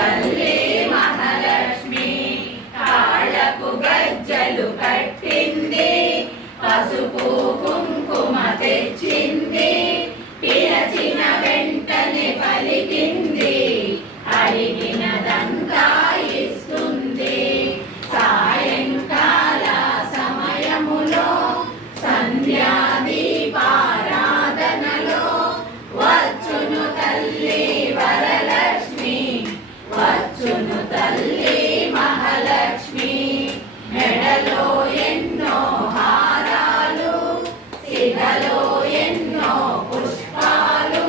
తల్లి మహాలక్ష్మి కాళ్ళకు గజ్జలు కట్టింది, పసుపు కుంకుమ తెచ్చింది, పిలచిన వెంటనే పలికింది, అడిగినదంతా ఇస్తుంది. సాయంకాల సమయములో సంధ్యాదీపారాధనలో వచ్చును తల్లి వరలక్ష్మి, వచ్చును తల్లి మహాలక్ష్మి. మెడలో ఎన్నో హారాలు, సిగలో ఎన్నో పుష్పాలు,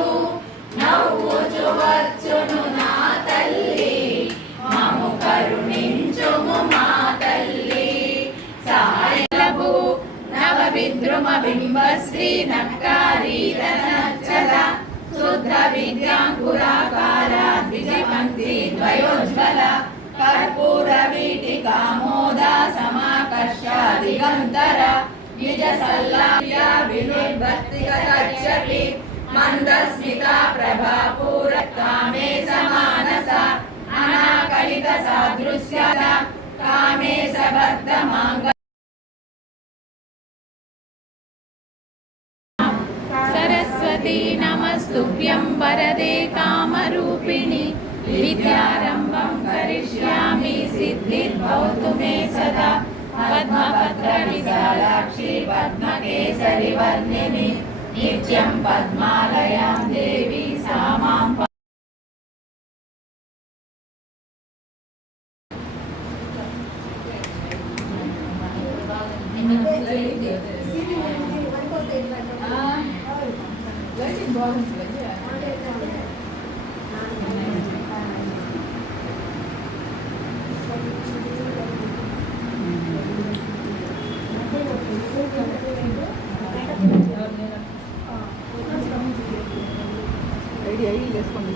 నవ్వుచు వచ్చును నా తల్లి, మము కరుణించుము మా తల్లి. సాయలపు నవ విద్రుమ బింబశ్రీ నక్కారీరనచ్చల శుద్ధ విద్యాంకురాకార ద్విజపంక్తి ద్వయోజ్వల కర్పూర వీటికామోద సమాకర్ష దిగంతర నిజ సల్లాభ్య వినుర్భక్తిగతచ్చటి మందస్మిత ప్రభాపూర కామే సమానస అనాకలిత సాదృశ్యత కామే సబద్ధ మాంగ సరస్వతీ నమస్తుభ్యం వరదే కామరూపిణి విద్యారంభం కరిష్యామి సిద్ధిర్భవతు మే సదా. పద్మపత్ర విశాలాక్షి పద్మకేసరి వర్ణిని నిత్యం పద్మాలయాం దేవి సామాం. రెడీ అయ్యి చేసుకోండి.